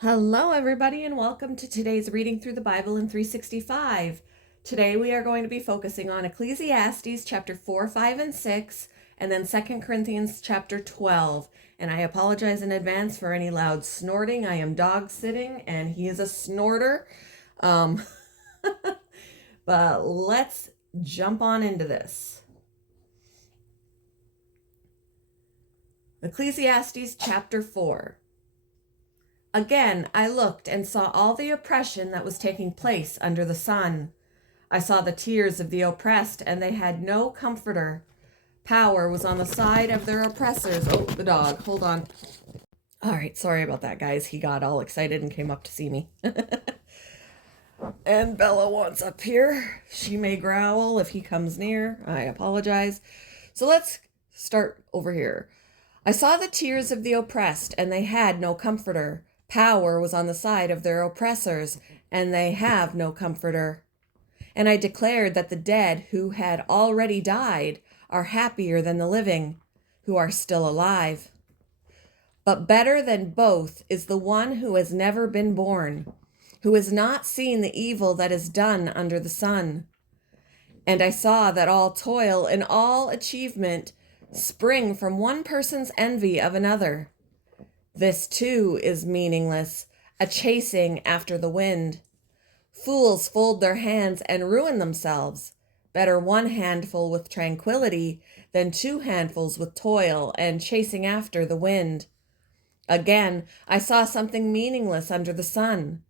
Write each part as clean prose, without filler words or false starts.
Hello, everybody, and welcome to today's reading through the Bible in 365. Today we are going to be focusing on Ecclesiastes chapter 4, 5, and 6, and then 2 Corinthians chapter 12. And I apologize in advance for any loud snorting. I am dog sitting, and he is a snorter. Um, but let's jump on into this. Ecclesiastes chapter 4. Again, I looked and saw all the oppression that was taking place under the sun. I saw the tears of the oppressed, and they had no comforter. Power was on the side of their oppressors. Oh, the dog. Hold on. All right, sorry about that, guys. He got all excited and came up to see me. And Bella wants up here. She may growl if he comes near. I apologize. So let's start over here. I saw the tears of the oppressed, and they had no comforter. Power was on the side of their oppressors, and they have no comforter. And I declared that the dead who had already died are happier than the living, who are still alive. But better than both is the one who has never been born, who has not seen the evil that is done under the sun. And I saw that all toil and all achievement spring from one person's envy of another. This too is meaningless, a chasing after the wind. Fools fold their hands and ruin themselves. Better one handful with tranquility than two handfuls with toil and chasing after the wind. Again, I saw something meaningless under the sun.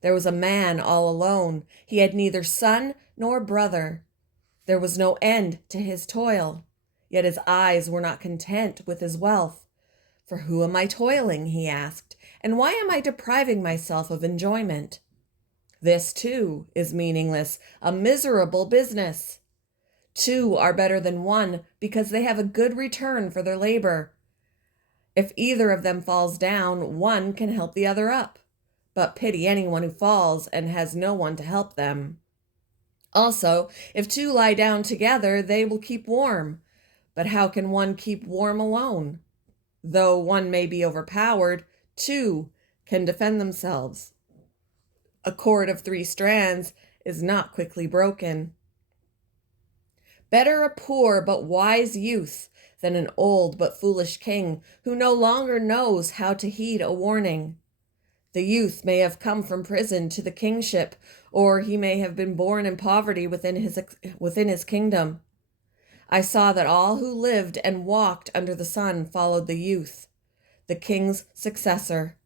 There was a man all alone. He had neither son nor brother. There was no end to his toil, yet his eyes were not content with his wealth. For who am I toiling, he asked, and why am I depriving myself of enjoyment? This, too, is meaningless, a miserable business. Two are better than one because they have a good return for their labor. If either of them falls down, one can help the other up. But pity anyone who falls and has no one to help them. Also, if two lie down together, they will keep warm. But how can one keep warm alone? Though one may be overpowered, two can defend themselves. A cord of 3 strands is not quickly broken. Better a poor but wise youth than an old but foolish king who no longer knows how to heed a warning. The youth may have come from prison to the kingship, or he may have been born in poverty within his kingdom. I saw that all who lived and walked under the sun followed the youth, the king's successor.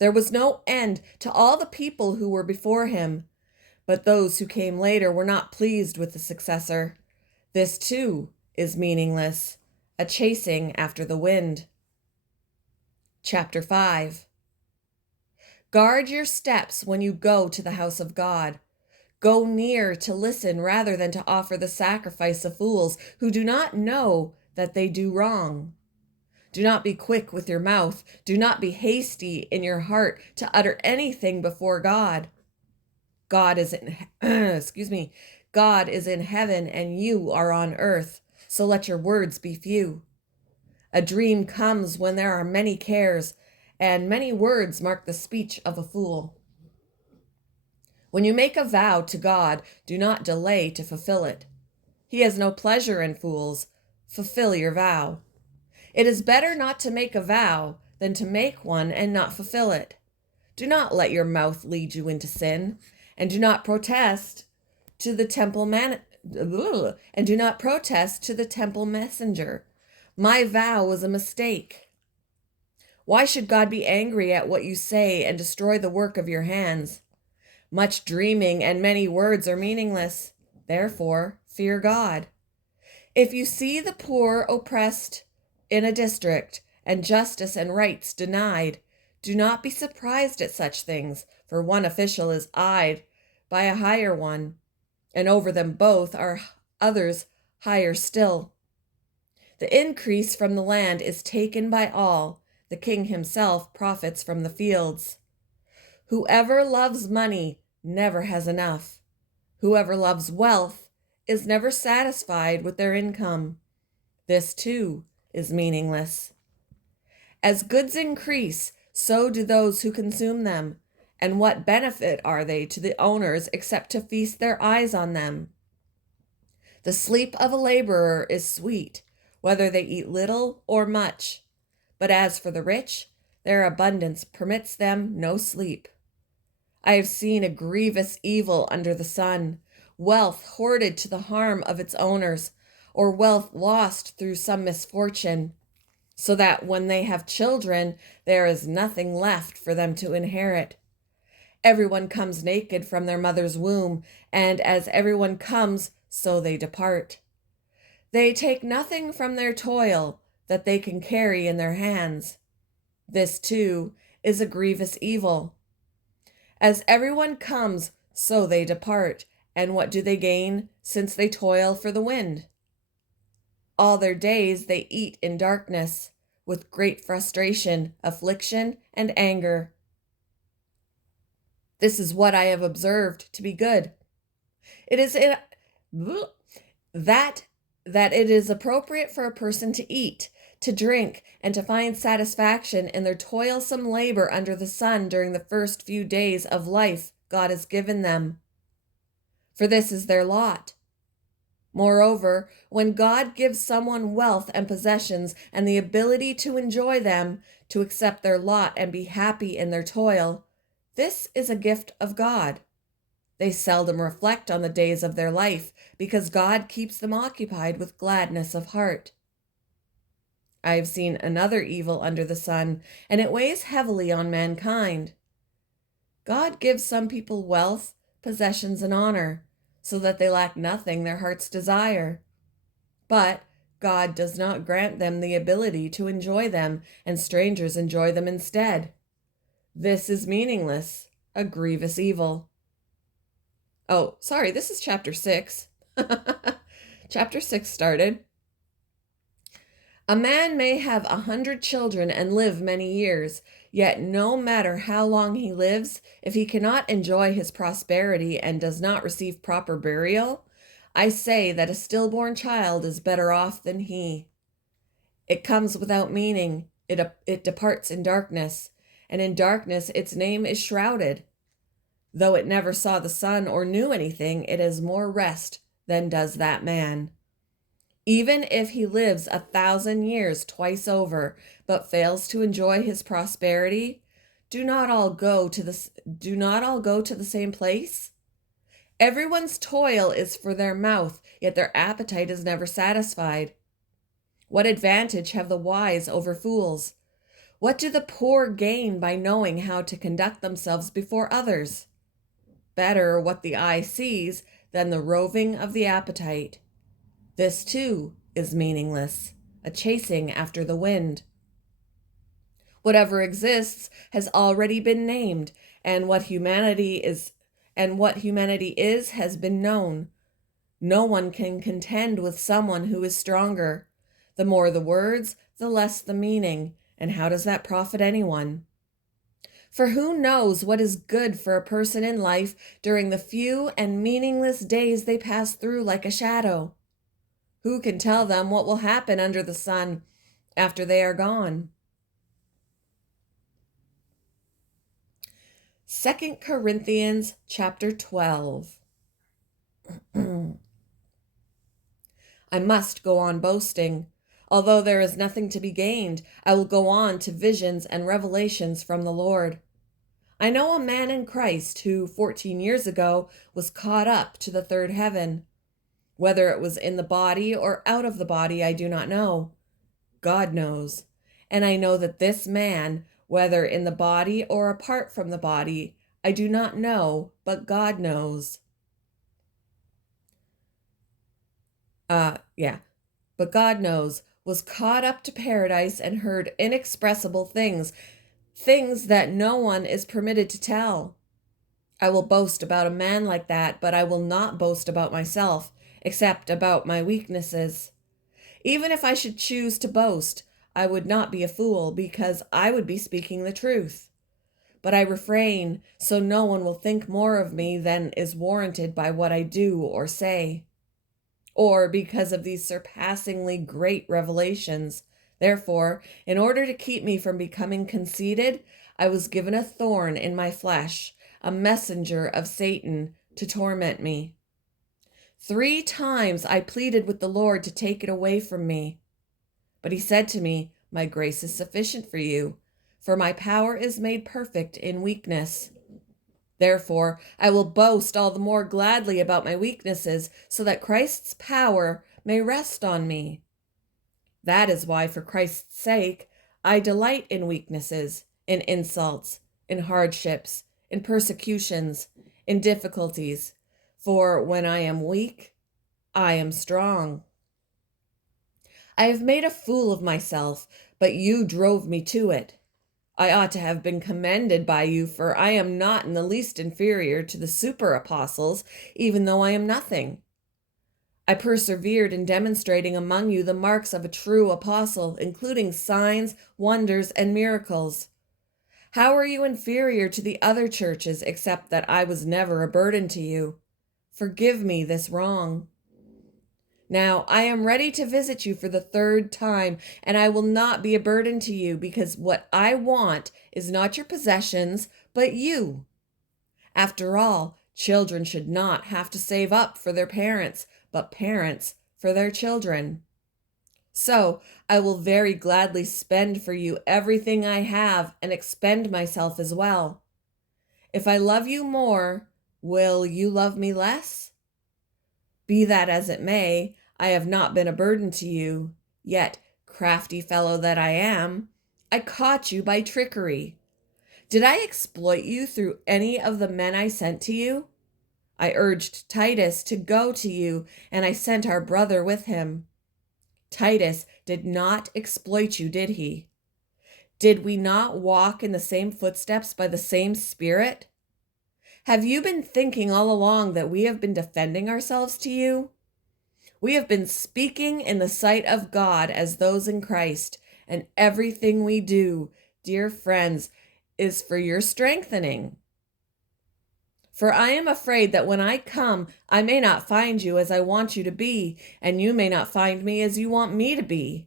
There was no end to all the people who were before him, but those who came later were not pleased with the successor. This too is meaningless, a chasing after the wind. Chapter 5. Guard your steps when you go to the house of God. Go near to listen rather than to offer the sacrifice of fools who do not know that they do wrong. Do not be quick with your mouth. Do not be hasty in your heart to utter anything before God. God is in God is in heaven and you are on earth, so let your words be few. A dream comes when there are many cares, and many words mark the speech of a fool. When you make a vow to God, do not delay to fulfill it. He has no pleasure in fools. Fulfill your vow. It is better not to make a vow than to make one and not fulfill it. Do not let your mouth lead you into sin, and do not protest to the temple messenger. My vow was a mistake. Why should God be angry at what you say and destroy the work of your hands? Much dreaming and many words are meaningless. Therefore, fear God. If you see the poor oppressed in a district and justice and rights denied, do not be surprised at such things, for one official is eyed by a higher one, and over them both are others higher still. The increase from the land is taken by all. The king himself profits from the fields. Whoever loves money never has enough. Whoever loves wealth is never satisfied with their income. This too is meaningless. As goods increase, so do those who consume them. And what benefit are they to the owners except to feast their eyes on them? The sleep of a laborer is sweet, whether they eat little or much. But as for the rich, their abundance permits them no sleep. I have seen a grievous evil under the sun, wealth hoarded to the harm of its owners, or wealth lost through some misfortune, so that when they have children, there is nothing left for them to inherit. Everyone comes naked from their mother's womb, and as everyone comes, so they depart. They take nothing from their toil that they can carry in their hands. This, too, is a grievous evil. As everyone comes, so they depart, and what do they gain, since they toil for the wind? All their days they eat in darkness, with great frustration, affliction, and anger. This is what I have observed to be good. It is that it is appropriate for a person to eat, to drink, and to find satisfaction in their toilsome labor under the sun during the first few days of life God has given them. For this is their lot. Moreover, when God gives someone wealth and possessions and the ability to enjoy them, to accept their lot and be happy in their toil, this is a gift of God. They seldom reflect on the days of their life because God keeps them occupied with gladness of heart. I have seen another evil under the sun, and it weighs heavily on mankind. God gives some people wealth, possessions, and honor, so that they lack nothing their hearts desire. But God does not grant them the ability to enjoy them, and strangers enjoy them instead. This is meaningless, a grievous evil. Oh, sorry, this is chapter 6. Chapter 6 started. A man may have 100 children and live many years, yet no matter how long he lives, if he cannot enjoy his prosperity and does not receive proper burial, I say that a stillborn child is better off than he. It comes without meaning, it departs in darkness, and in darkness its name is shrouded. Though it never saw the sun or knew anything, it has more rest than does that man. Even if he lives 1,000 years twice over, but fails to enjoy his prosperity, do not all go to the same place? Everyone's toil is for their mouth, yet their appetite is never satisfied. What advantage have the wise over fools? What do the poor gain by knowing how to conduct themselves before others? Better what the eye sees than the roving of the appetite. This, too, is meaningless, a chasing after the wind. Whatever exists has already been named, and what humanity is has been known. No one can contend with someone who is stronger. The more the words, the less the meaning, and how does that profit anyone? For who knows what is good for a person in life during the few and meaningless days they pass through like a shadow? Who can tell them what will happen under the sun after they are gone? 2 Corinthians chapter 12. I must go on boasting. Although there is nothing to be gained, I will go on to visions and revelations from the Lord. I know a man in Christ who 14 years ago was caught up to the third heaven. Whether it was in the body or out of the body, I do not know. God knows. And I know that this man, whether in the body or apart from the body, I do not know, but God knows. But God knows, was caught up to paradise and heard inexpressible things that no one is permitted to tell. I will boast about a man like that, but I will not boast about myself, except about my weaknesses. Even if I should choose to boast, I would not be a fool, because I would be speaking the truth. But I refrain, so no one will think more of me than is warranted by what I do or say. Or because of these surpassingly great revelations. Therefore, in order to keep me from becoming conceited, I was given a thorn in my flesh, a messenger of Satan to torment me. 3 times I pleaded with the Lord to take it away from me. But he said to me, My grace is sufficient for you, for my power is made perfect in weakness. Therefore, I will boast all the more gladly about my weaknesses, so that Christ's power may rest on me. That is why, for Christ's sake, I delight in weaknesses, in insults, in hardships, in persecutions, in difficulties. For when I am weak, I am strong. I have made a fool of myself, but you drove me to it. I ought to have been commended by you, for I am not in the least inferior to the super apostles, even though I am nothing. I persevered in demonstrating among you the marks of a true apostle, including signs, wonders, and miracles. How are you inferior to the other churches, except that I was never a burden to you? Forgive me this wrong. Now I am ready to visit you for the 3rd time, and I will not be a burden to you, because what I want is not your possessions, but you. After all, children should not have to save up for their parents, but parents for their children. So I will very gladly spend for you everything I have and expend myself as well. If I love you more, will you love me less? Be that as it may, I have not been a burden to you, yet, crafty fellow that I am, I caught you by trickery. Did I exploit you through any of the men I sent to you? I urged Titus to go to you, and I sent our brother with him. Titus did not exploit you, did he? Did we not walk in the same footsteps by the same Spirit? Have you been thinking all along that we have been defending ourselves to you? We have been speaking in the sight of God as those in Christ, and everything we do, dear friends, is for your strengthening. For I am afraid that when I come, I may not find you as I want you to be, and you may not find me as you want me to be.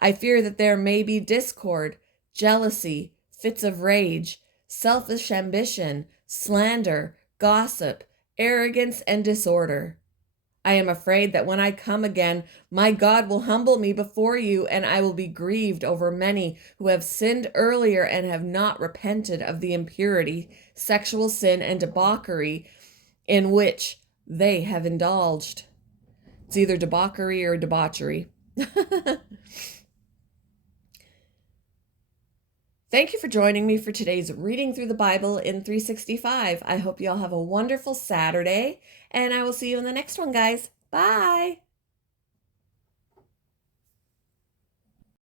I fear that there may be discord, jealousy, fits of rage, selfish ambition, slander, gossip, arrogance, and disorder. I am afraid that when I come again, my God will humble me before you, and I will be grieved over many who have sinned earlier and have not repented of the impurity, sexual sin, and debauchery in which they have indulged. It's either debauchery or debauchery. Thank you for joining me for today's Reading Through the Bible in 365. I hope you all have a wonderful Saturday, and I will see you in the next one, guys. Bye!